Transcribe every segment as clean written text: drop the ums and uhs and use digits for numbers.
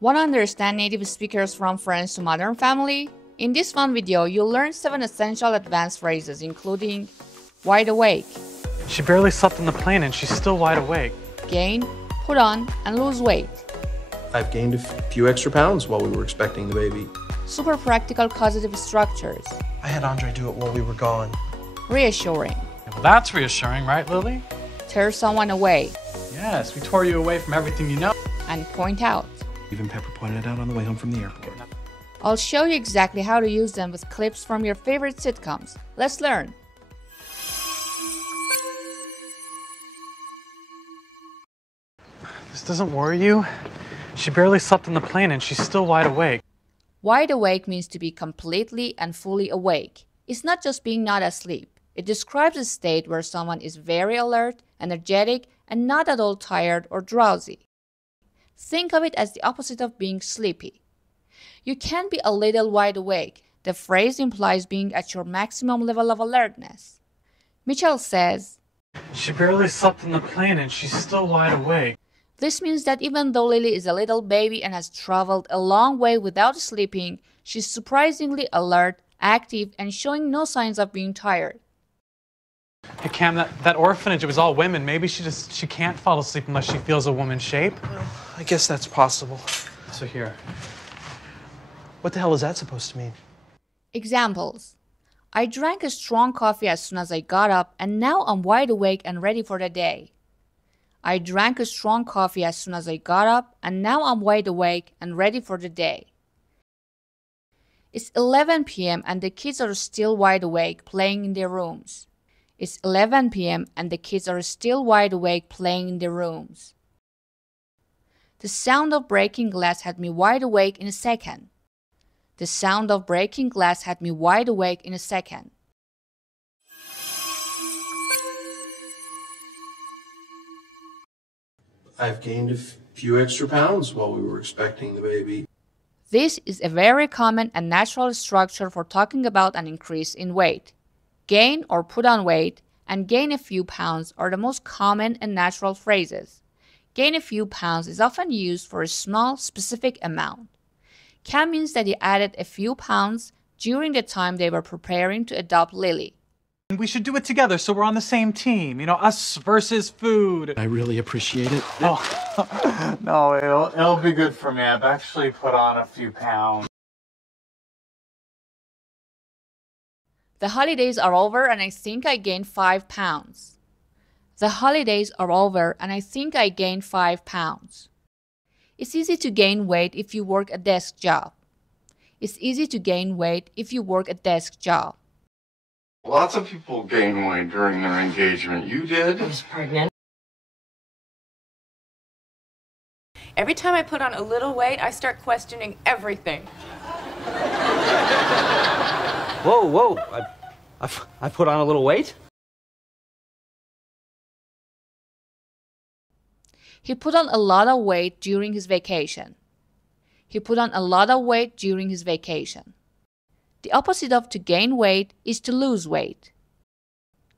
Want to understand native speakers from French to Modern Family? In this one video, you'll learn 7 essential advanced phrases including wide awake, She barely slept on the plane and she's still wide awake. gain, put on, and lose weight, I've gained a few extra pounds while we were expecting the baby. super practical causative structures, I had Andre do it while we were gone. reassuring, Well, that's reassuring, right, Lily? tear someone away, Yes, we tore you away from everything you know. and point out. Even Pepper pointed it out on the way home from the airport. I'll show you exactly how to use them with clips from your favorite sitcoms. Let's learn! This doesn't worry you? She barely slept on the plane and she's still wide awake. Wide awake means to be completely and fully awake. It's not just being not asleep. It describes a state where someone is very alert, energetic, and not at all tired or drowsy. Think of it as the opposite of being sleepy. You can be a little wide awake. The phrase implies being at your maximum level of alertness. Mitchell says, She barely slept on the plane and she's still wide awake. this means that even though Lily is a little baby and has traveled a long way without sleeping, she's surprisingly alert, active, and showing no signs of being tired. Hey Cam, that orphanage, it was all women. Maybe she can't fall asleep unless she feels a woman's shape. I guess that's possible. So here. What the hell is that supposed to mean? Examples. I drank a strong coffee as soon as I got up, and now I'm wide awake and ready for the day. I drank a strong coffee as soon as I got up, and now I'm wide awake and ready for the day. It's 11 p.m. and the kids are still wide awake playing in their rooms. It's 11 p.m. and the kids are still wide awake playing in their rooms. The sound of breaking glass had me wide awake in a second. The sound of breaking glass had me wide awake in a second. I've gained a few extra pounds while we were expecting the baby. This is a very common and natural structure for talking about an increase in weight. Gain or put on weight and gain a few pounds are the most common and natural phrases. Gain a few pounds is often used for a small, specific amount. Can means that he added a few pounds during the time they were preparing to adopt Lily. And we should do it together so we're on the same team. You know, us versus food. I really appreciate it. Oh, no, it'll be good for me. I've actually put on a few pounds. The holidays are over and I think I gained 5 pounds. The holidays are over and I think I gained 5 pounds. It's easy to gain weight if you work a desk job. It's easy to gain weight if you work a desk job. Lots of people gain weight during their engagement. You did? I was pregnant. Every time I put on a little weight, I start questioning everything. Whoa, I put on a little weight? He put on a lot of weight during his vacation. He put on a lot of weight during his vacation. The opposite of to gain weight is to lose weight.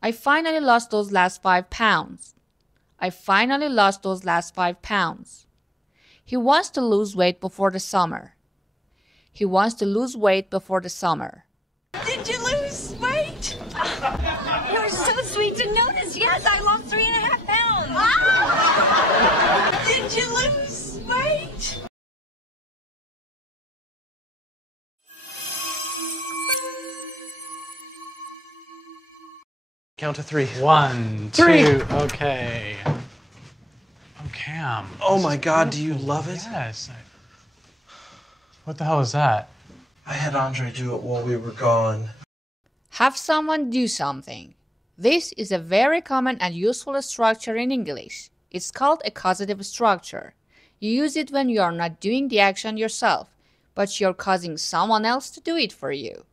I finally lost those last 5 pounds. I finally lost those last 5 pounds. He wants to lose weight before the summer. He wants to lose weight before the summer. Did you lose weight? You're so sweet to notice. Yes, I lost 3.5 pounds. Did you lose weight? Count to 3. 1, 3. 2, okay. Oh, Cam. Oh my God, do you love it? Yes. What the hell is that? I had Andre do it while we were gone. Have someone do something. This is a very common and useful structure in English. It's called a causative structure. You use it when you are not doing the action yourself, but you're causing someone else to do it for you.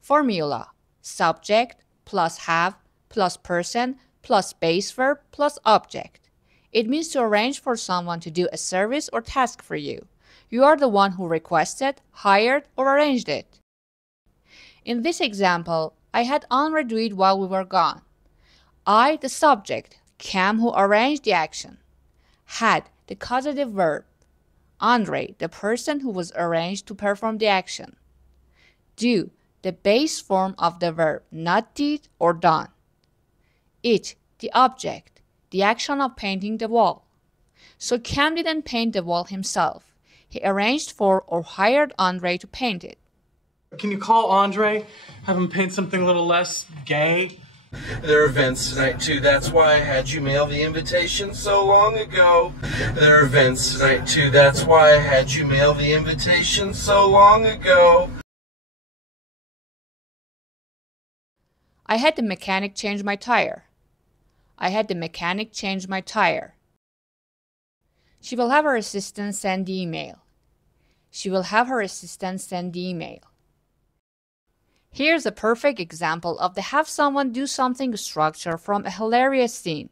Formula: subject plus have plus person plus base verb plus object. It means to arrange for someone to do a service or task for you. You are the one who requested, hired, or arranged it. In this example, I had Andre do it while we were gone. I, the subject, Cam, who arranged the action. Had, the causative verb. Andre, the person who was arranged to perform the action. Do, the base form of the verb, not did or done. It, the object, the action of painting the wall. So Cam didn't paint the wall himself. He arranged for or hired Andre to paint it. Can you call Andre? Have him paint something a little less gay? There are events tonight, too. That's why I had you mail the invitation so long ago. There are events tonight, too. That's why I had you mail the invitation so long ago. I had the mechanic change my tire. I had the mechanic change my tire. She will have her assistant send the email. She will have her assistant send the email. Here's a perfect example of the have someone do something structure from a hilarious scene.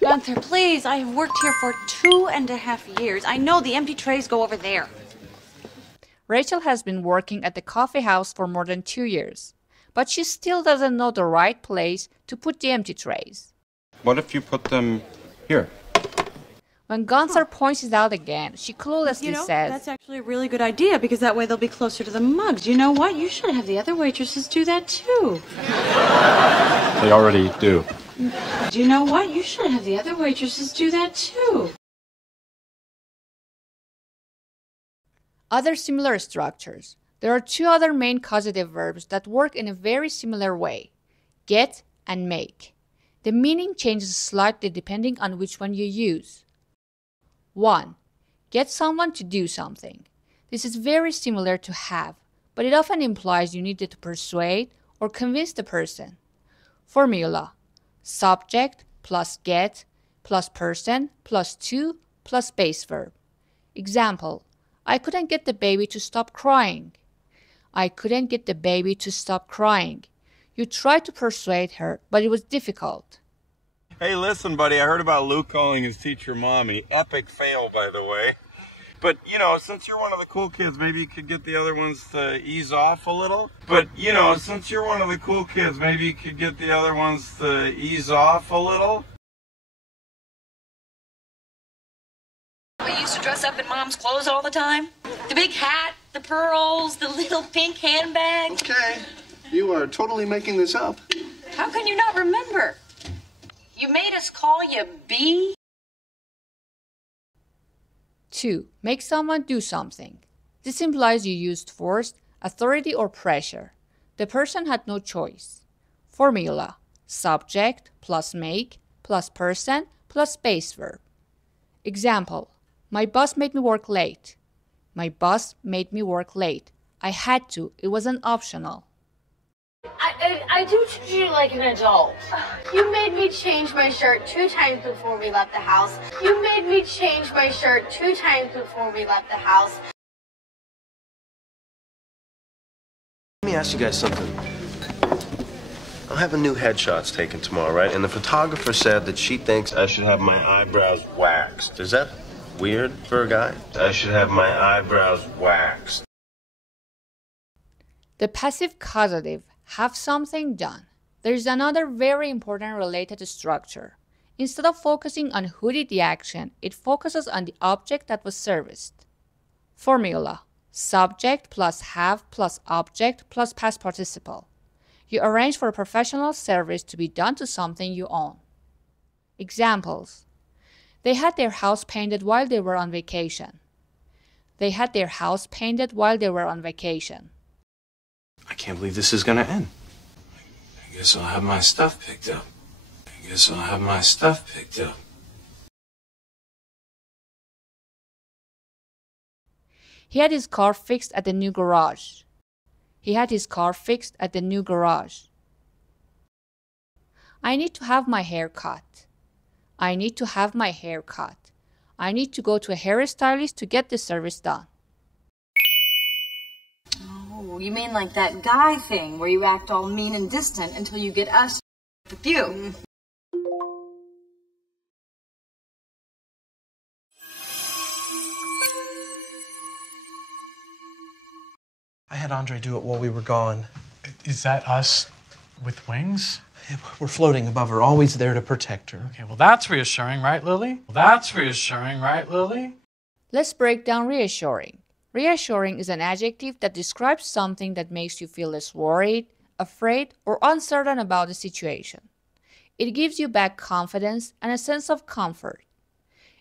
Gunther, please, I have worked here for 2.5 years. I know the empty trays go over there. Rachel has been working at the coffee house for more than 2 years, but she still doesn't know the right place to put the empty trays. What if you put them here? When Gunther points it out again, she cluelessly says, that's actually a really good idea because that way they'll be closer to the mugs. You know what? You should have the other waitresses do that too. They already do. Do you know what? You should have the other waitresses do that too. Other similar structures. There are two other main causative verbs that work in a very similar way, get and make. The meaning changes slightly depending on which one you use. 1. Get someone to do something. This is very similar to have, but it often implies you needed to persuade or convince the person. Formula: subject plus get plus person plus to plus base verb. Example: I couldn't get the baby to stop crying. I couldn't get the baby to stop crying. You tried to persuade her, but it was difficult. Hey, listen, buddy, I heard about Luke calling his teacher mommy. Epic fail, by the way. But, you know, since you're one of the cool kids, maybe you could get the other ones to ease off a little? But, you know, since you're one of the cool kids, maybe you could get the other ones to ease off a little? We used to dress up in Mom's clothes all the time. The big hat, the pearls, the little pink handbag. Okay, you are totally making this up. How can you not remember? You made us call you B? 2. Make someone do something. This implies you used force, authority, or pressure. The person had no choice. Formula: subject plus make plus person plus base verb. Example: my boss made me work late. My boss made me work late. I had to. It wasn't optional. I do treat you like an adult. You made me change my shirt 2 times before we left the house. You made me change my shirt 2 times before we left the house. Let me ask you guys something. I'm having new headshots taken tomorrow, right? And the photographer said that she thinks I should have my eyebrows waxed. Is that weird for a guy? I should have my eyebrows waxed. The passive causative, have something done. There is another very important related structure. Instead of focusing on who did the action, it focuses on the object that was serviced. Formula: subject plus have plus object plus past participle. You arrange for a professional service to be done to something you own. Examples: they had their house painted while they were on vacation. They had their house painted while they were on vacation. I can't believe this is gonna end. I guess I'll have my stuff picked up. I guess I'll have my stuff picked up. He had his car fixed at the new garage. He had his car fixed at the new garage. I need to have my hair cut. I need to have my hair cut. I need to go to a hairstylist to get the service done. Oh, you mean like that guy thing where you act all mean and distant until you get us with you? I had Andre do it while we were gone. Is that us with wings? We're floating above her, always there to protect her. Okay, well that's reassuring, right, Lily? Well, that's reassuring, right, Lily? Let's break down reassuring. Reassuring is an adjective that describes something that makes you feel less worried, afraid, or uncertain about the situation. It gives you back confidence and a sense of comfort.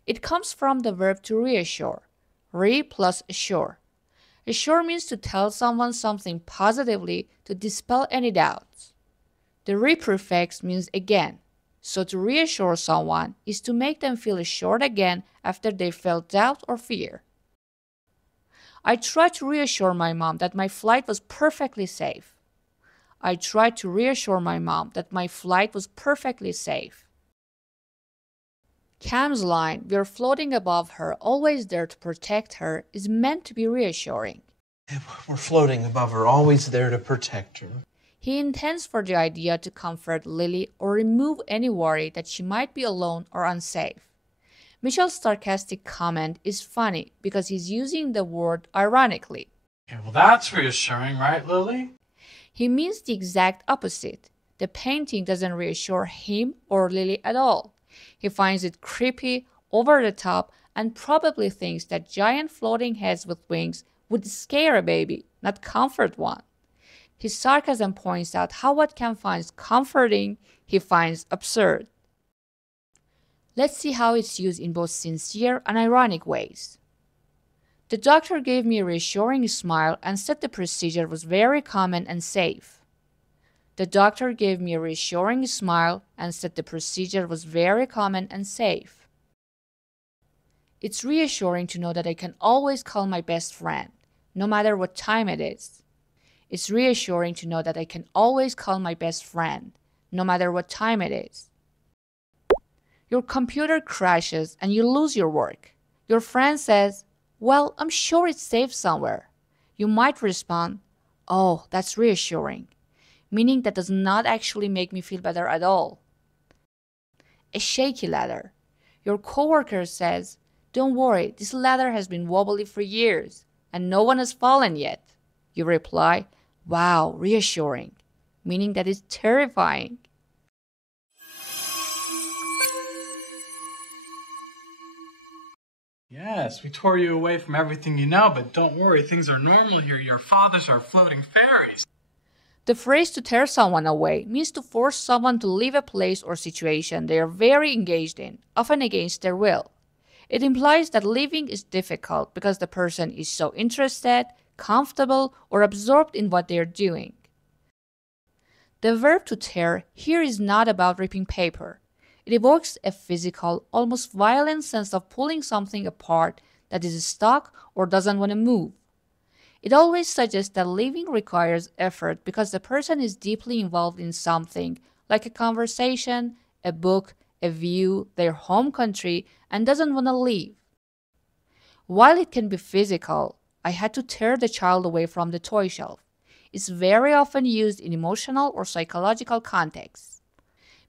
It comes from the verb to reassure, re plus assure. Assure means to tell someone something positively to dispel any doubts. The re prefix means again, so to reassure someone is to make them feel assured again after they felt doubt or fear. I tried to reassure my mom that my flight was perfectly safe. I tried to reassure my mom that my flight was perfectly safe. Cam's line, "We're floating above her, always there to protect her," is meant to be reassuring. We're floating above her, always there to protect her. He intends for the idea to comfort Lily or remove any worry that she might be alone or unsafe. Mitchell's sarcastic comment is funny because he's using the word ironically. Okay, well, that's reassuring, right, Lily? He means the exact opposite. The painting doesn't reassure him or Lily at all. He finds it creepy, over the top, and probably thinks that giant floating heads with wings would scare a baby, not comfort one. His sarcasm points out how what Cam finds comforting, he finds absurd. Let's see how it's used in both sincere and ironic ways. The doctor gave me a reassuring smile and said the procedure was very common and safe. The doctor gave me a reassuring smile and said the procedure was very common and safe. It's reassuring to know that I can always call my best friend, no matter what time it is. It's reassuring to know that I can always call my best friend, no matter what time it is. Your computer crashes and you lose your work. Your friend says, "Well, I'm sure it's safe somewhere." You might respond, "Oh, that's reassuring," meaning that does not actually make me feel better at all. A shaky ladder. Your coworker says, "Don't worry, this ladder has been wobbly for years and no one has fallen yet." You reply, "Wow, reassuring," meaning that it's terrifying. Yes, we tore you away from everything you know, but don't worry, things are normal here. Your fathers are floating fairies. The phrase "to tear someone away" means to force someone to leave a place or situation they are very engaged in, often against their will. It implies that leaving is difficult because the person is so interested, comfortable, or absorbed in what they are doing. The verb "to tear" here is not about ripping paper. It evokes a physical, almost violent sense of pulling something apart that is stuck or doesn't want to move. It always suggests that leaving requires effort because the person is deeply involved in something, like a conversation, a book, a view, their home country, and doesn't want to leave. While it can be physical, I had to tear the child away from the toy shelf. It's very often used in emotional or psychological contexts.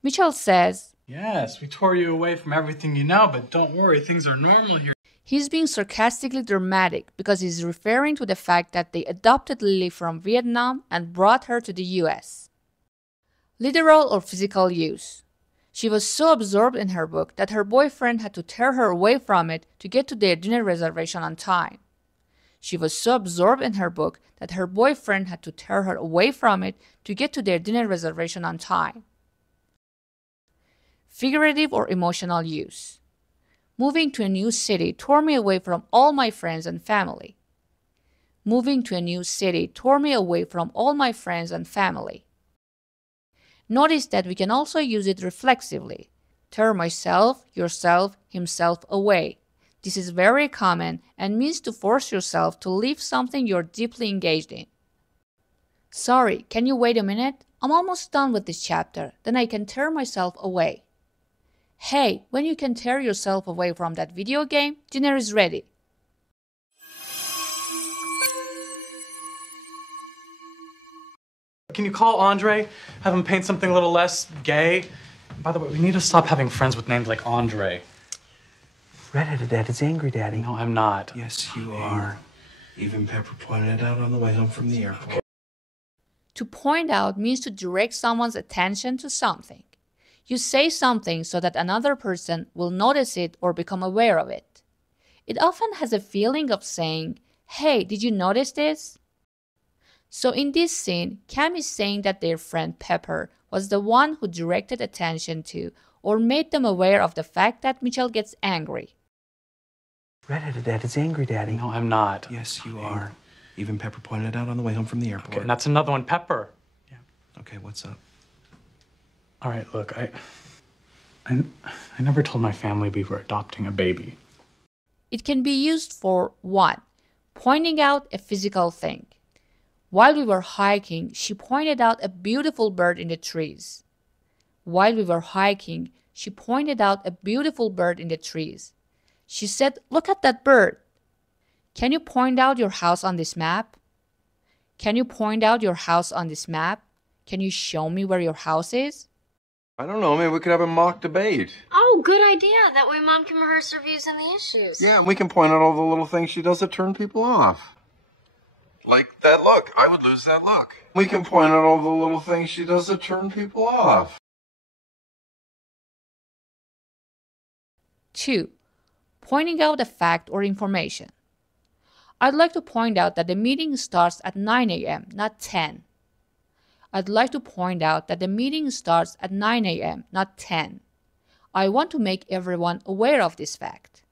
Mitchell says, Yes, we tore you away from everything you know, but don't worry, things are normal here. He's being sarcastically dramatic because he's referring to the fact that they adopted Lily from Vietnam and brought her to the US. Literal or physical use. She was so absorbed in her book that her boyfriend had to tear her away from it to get to their dinner reservation on time. She was so absorbed in her book that her boyfriend had to tear her away from it to get to their dinner reservation on time. Figurative or emotional use. Moving to a new city tore me away from all my friends and family. Moving to a new city tore me away from all my friends and family. Notice that we can also use it reflexively. Tear myself, yourself, himself away. This is very common and means to force yourself to leave something you're deeply engaged in. Sorry, can you wait a minute? I'm almost done with this chapter, then I can tear myself away. Hey, when you can tear yourself away from that video game, dinner is ready. Can you call Andre? Have him paint something a little less gay? By the way, we need to stop having friends with names like Andre. Redheaded Dad is angry, Daddy. No, I'm not. Yes, you are. Even Pepper pointed it out on the way home from the airport. To point out means to direct someone's attention to something. You say something so that another person will notice it or become aware of it. It often has a feeling of saying, "Hey, did you notice this?" So in this scene, Cam is saying that their friend Pepper was the one who directed attention to or made them aware of the fact that Mitchell gets angry. Redheaded Dad is angry, Daddy. No, I'm not. Yes, you are. Even Pepper pointed it out on the way home from the airport. Okay, and that's another one, Pepper. Yeah. Okay, what's up? All right, look, I never told my family we were adopting a baby. It can be used for 1. Pointing out a physical thing. While we were hiking, she pointed out a beautiful bird in the trees. While we were hiking, she pointed out a beautiful bird in the trees. She said, "Look at that bird. Can you point out your house on this map? Can you point out your house on this map? Can you show me where your house is?" I don't know, maybe we could have a mock debate. Oh, good idea. That way Mom can rehearse her views on the issues. Yeah, we can point out all the little things she does that turn people off. Like that look. I would lose that look. We can point out all the little things she does that turn people off. 2. Pointing out a fact or information. I'd like to point out that the meeting starts at 9 a.m., not 10. I'd like to point out that the meeting starts at 9 a.m., not 10. I want to make everyone aware of this fact.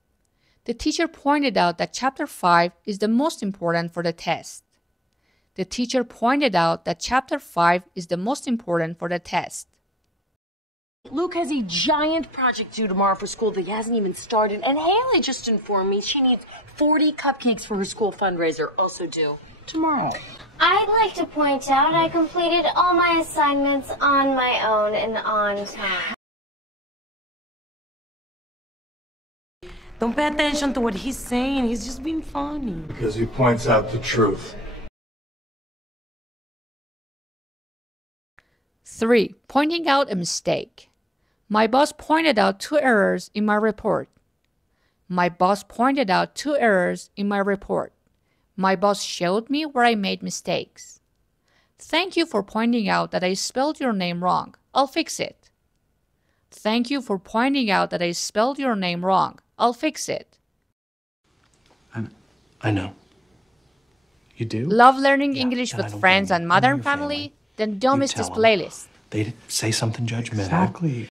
The teacher pointed out that Chapter 5 is the most important for the test. The teacher pointed out that Chapter 5 is the most important for the test. Luke has a giant project due tomorrow for school that he hasn't even started, and Haley just informed me she needs 40 cupcakes for her school fundraiser, also due tomorrow. I'd like to point out I completed all my assignments on my own and on time. Don't pay attention to what he's saying. He's just being funny. Because he points out the truth. 3. Pointing out a mistake. My boss pointed out 2 errors in my report. My boss pointed out 2 errors in my report. My boss showed me where I made mistakes. Thank you for pointing out that I spelled your name wrong. I'll fix it. Thank you for pointing out that I spelled your name wrong. I'll fix it. I know. You do? Love learning Yeah, English and I with don't friends blame and you. Modern Your family. Family? Then don't You miss this tell 'em. playlist. They say something judgmental. Exactly.